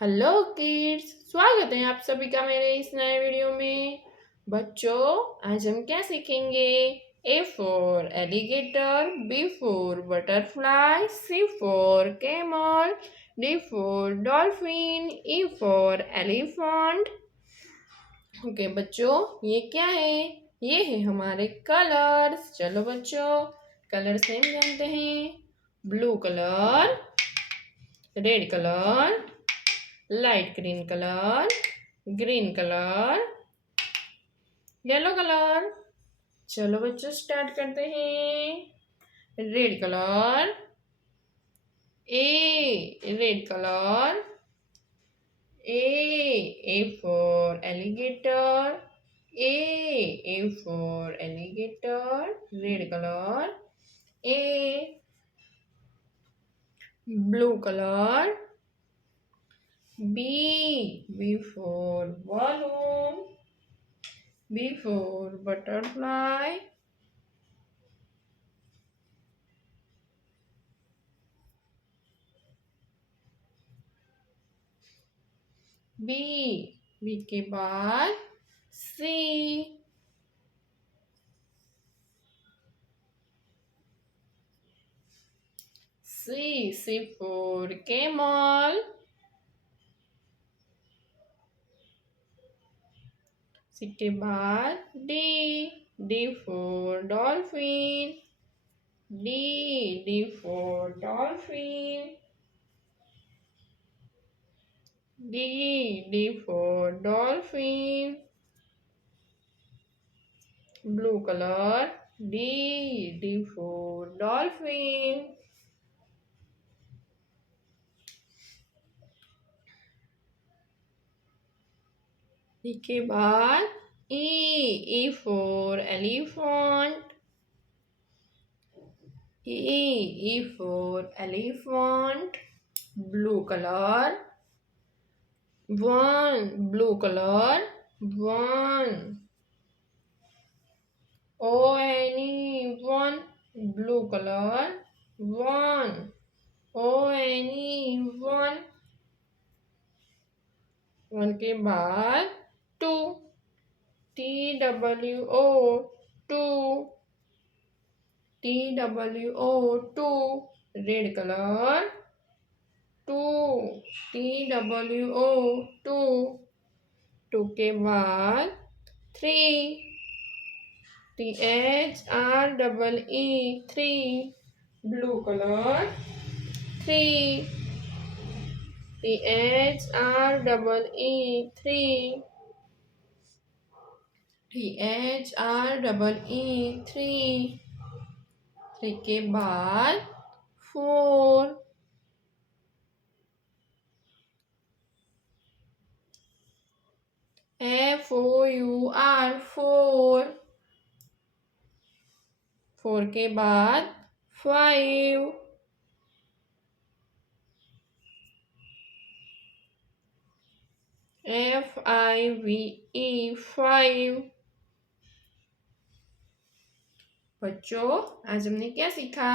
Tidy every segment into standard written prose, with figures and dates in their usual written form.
Hello kids, स्वागत है आप सभी का मेरे इस नए वीडियो में। बच्चों, आज हम क्या सीखेंगे? A for alligator, B for butterfly, C for camel, D for dolphin, E for elephant. Okay बच्चों, ये क्या है? ये है हमारे कलर्स। चलो बच्चों, कलर्स नेम जानते हैं। Blue colour, red colour, light green colour, green colour, yellow colour. चलो बच्चों, स्टार्ट करते हैं। Red colour, red colour, A for alligator, A for alligator, red colour, A. Blue colour, B for balloon, B for butterfly, B के बाद C, C for camel, C के बाद D for dolphin, D for dolphin, D for dolphin. Blue color, D for dolphin. D के बाद E for elephant, E for elephant. Blue color, blue color, one. One, blue color, one. One. One के बाद two, TWO, two, two. Red color, two, TWO, two. Two के बाद three, THREE, three. Blue color, three, THREE, three. THREE, three. Three के बाद four, FOUR, four. Four के बाद five, FIVE, five. बच्चों, आज हमने क्या सीखा?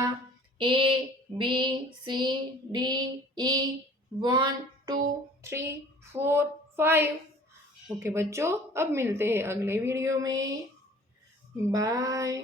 ABCDE 1 2 3 4 5। ओके बच्चों, अब मिलते हैं अगले वीडियो में। बाय।